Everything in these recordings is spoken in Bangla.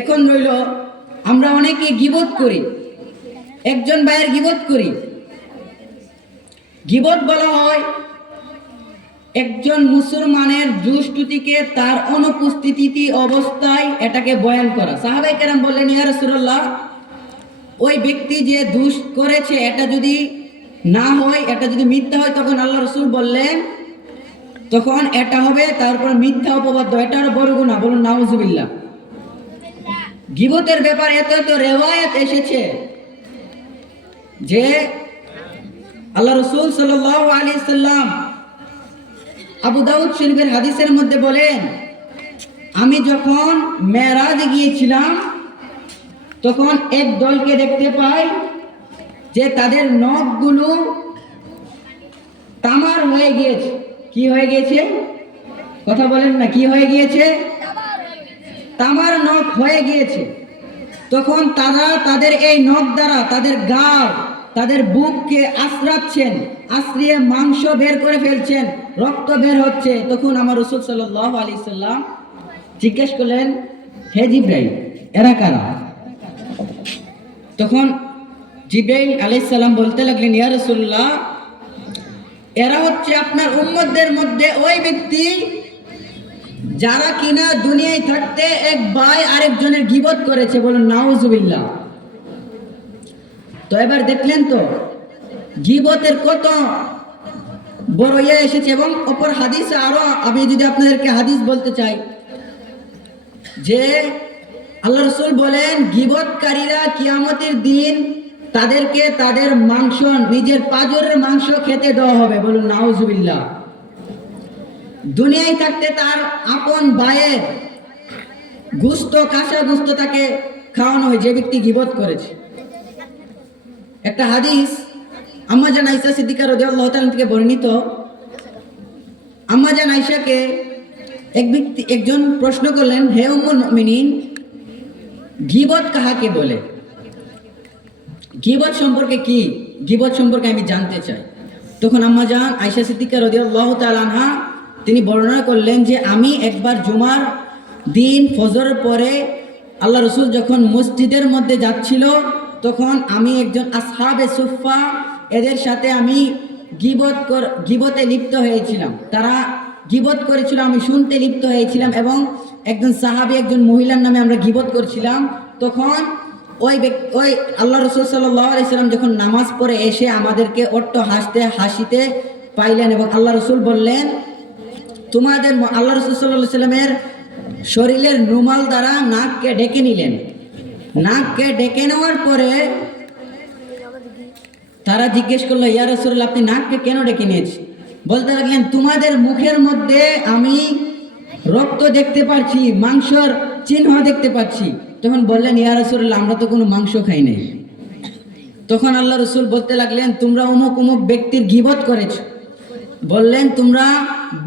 এখন রইল আমরা অনেকে গীবত করি, একজন ভাইয়ের গীবত করি। গীবত বলা হয় একজন মুসলমানের দুষ্টুটিকে তার অনুপস্থিতি অবস্থায় এটাকে বয়ান করা। সাহাবায়ে কেরাম বললেন, ইয়া রাসূলুল্লাহ, ওই ব্যক্তি যে দুষ্ট করেছে এটা যদি না হয়, এটা যদি মিথ্যা হয়, তখন আল্লাহ রাসূল বললেন তখন এটা হবে তারপর মিথ্যা অপবাদ, এটা আরো বড় গুনাহ। বলুন নাউজুবিল্লাহ। গীবতের ব্যাপারে এত এত রিওয়ায়াত এসেছে যে আল্লাহ রাসূল সাল্লাল্লাহু আলাইহি সাল্লাম আবু দাউদ শরীফের হাদিসের মধ্যে বলেন, আমি যখন মেরাজে গিয়েছিলাম তখন এক দলকে দেখতে পাই যে তাদের নখগুলো তামার হয়ে গিয়েছে। কি হয়ে গিয়েছে? কথা বলেন না, কি হয়ে গিয়েছে? তামার নখ হয়ে গিয়েছে। তখন তারা তাদের এই নখ দ্বারা তাদের গাল, তাদের বুককে আশ্রাচ্ছেন, আশ্রিয়ে মাংস বের করে ফেলছেন, রক্ত বের হচ্ছে। তখন আমার রাসূল সাল্লাল্লাহু আলাইহি সাল্লাম জিজ্ঞেস করলেন, হে জিবরাইল, এরা কারা? তখন জিবরাইল আলাইহিস সালাম বলতে লাগলেন, ইয়া রাসূলুল্লাহ, এরা হচ্ছে আপনার উম্মতদের মধ্যে ওই ব্যক্তি যারা কিনা দুনিয়ায় থাকতে এক ভাই আরেকজনের গীবত করেছে। বলুন নাউজুবিল্লাহ। তো এবার দেখলেন তো গীবতের কত বড় ইয়ে এসেছে। এবং অপর হাদিসে আরো আমি যদি আপনাদেরকে হাদিস বলতে চাই যে আল্লাহ রাসূল বলেন, গীবতকারীরা কিয়ামতের দিন তাদেরকে তাদের মাংস, নিজের পাঁজরের মাংস খেতে দেওয়া হবে। বলুন নাউজুবিল্লাহ। দুনিয়ায় থাকতে তার আপন ভাইয়ের গোশত, কাঁচা গোশত তাকে খাওয়ানো হয়, যে ব্যক্তি গীবত করেছে। একটা হাদিস আম্মা জান আয়েশা সিদ্দিকা রাদিয়াল্লাহু তাআলা থেকে বর্ণিত। আম্মা জান আয়েশাকে একজন প্রশ্ন করলেন, হে উম্মুল মুমিনিন, গীবত কাহাকে বলে? গীবত সম্পর্কে কি? গীবত সম্পর্কে আমি জানতে চাই। তখন আম্মা জান আয়েশা সিদ্দিকা রাদিয়াল্লাহু তাআলা আনহা তিনি বর্ণনা করলেন যে আমি একবার জুমার দিন ফজরের পরে আল্লাহ রাসূল যখন মসজিদের মধ্যে যাচ্ছিল, তখন আমি একজন আসহাবে সুফফা এদের সাথে আমি গীবতে লিপ্ত হয়েছিলাম। তারা গীবত করেছিল, আমি শুনতে লিপ্ত হয়েছিলাম, এবং একজন সাহাবী, একজন মহিলার নামে আমরা গীবত করছিলাম। তখন ওই আল্লাহ রাসূল সাল্লাল্লাহু আলাইহি সাল্লাম যখন নামাজ পড়ে এসে আমাদেরকে অট্ট হাসিতে পাইলেন, এবং আল্লাহ রাসূল বললেন, তোমাদের আল্লাহ রাসূল সাল্লাল্লাহু আলাইহি সাল্লামের শরীরের রুমাল দ্বারা নাককে ঢেকে নিলেন। নাককে ঢেকে নেওয়ার পরে তারা জিজ্ঞেস করলো, ইয়া রাসূলুল্লাহ, আপনি নাককে কেন ঢেকে নিয়েছেন? বলতে লাগলেন, তোমাদের মুখের মধ্যে আমি রক্ত দেখতে পাচ্ছি, মাংসর চিহ্ন দেখতে পাচ্ছি। তখন বললেন, ইয়া রাসূলুল্লাহ, আমরা তো কোনো মাংস খাই নাই। তখন আল্লাহ রাসূল বলতে লাগলেন, তোমরা অমুক অমুক ব্যক্তির গীবত করেছো। বললেন, তোমরা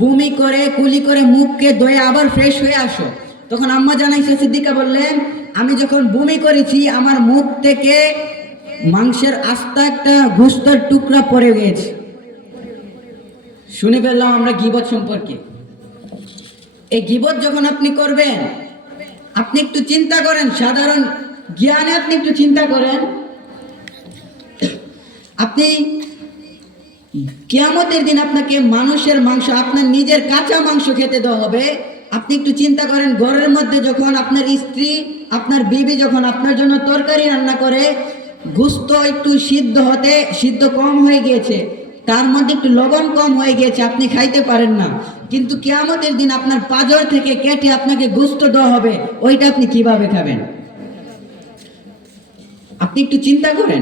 বমি করে কুলি করে মুখকে ধুয়ে আবার ফ্রেশ হয়ে আসো। তখন আম্মা জান আয়েশা সিদ্দিকা বললেন, আমি যখন বমি করেছি আমার মুখ থেকে মাংসের আস্তা একটা গোশতের টুকরা পড়ে গিয়েছে। শুনে ফেললাম আমরা গীবত সম্পর্কে। এই গীবত যখন আপনি করবেন, আপনি একটু চিন্তা করেন, সাধারণ জ্ঞানে আপনি একটু চিন্তা করেন, আপনি কিয়ামতের দিন আপনাকে মানুষের মাংস, আপনার নিজের কাঁচা মাংস খেতে দেওয়া হবে। আপনি একটু চিন্তা করেন, ঘরের মধ্যে যখন আপনার স্ত্রী, আপনার বিবি যখন আপনার জন্য তরকারি রান্না করে, গোশত একটু সিদ্ধ কম হয়ে গিয়েছে, তার মধ্যে একটু লবণ কম হয়ে গিয়েছে, আপনি খাইতে পারেন না, কিন্তু কিয়ামতের দিন আপনার পাঁজর থেকে কেটে আপনাকে গোশত দেওয়া হবে, ওইটা আপনি কিভাবে খাবেন? আপনি একটু চিন্তা করেন।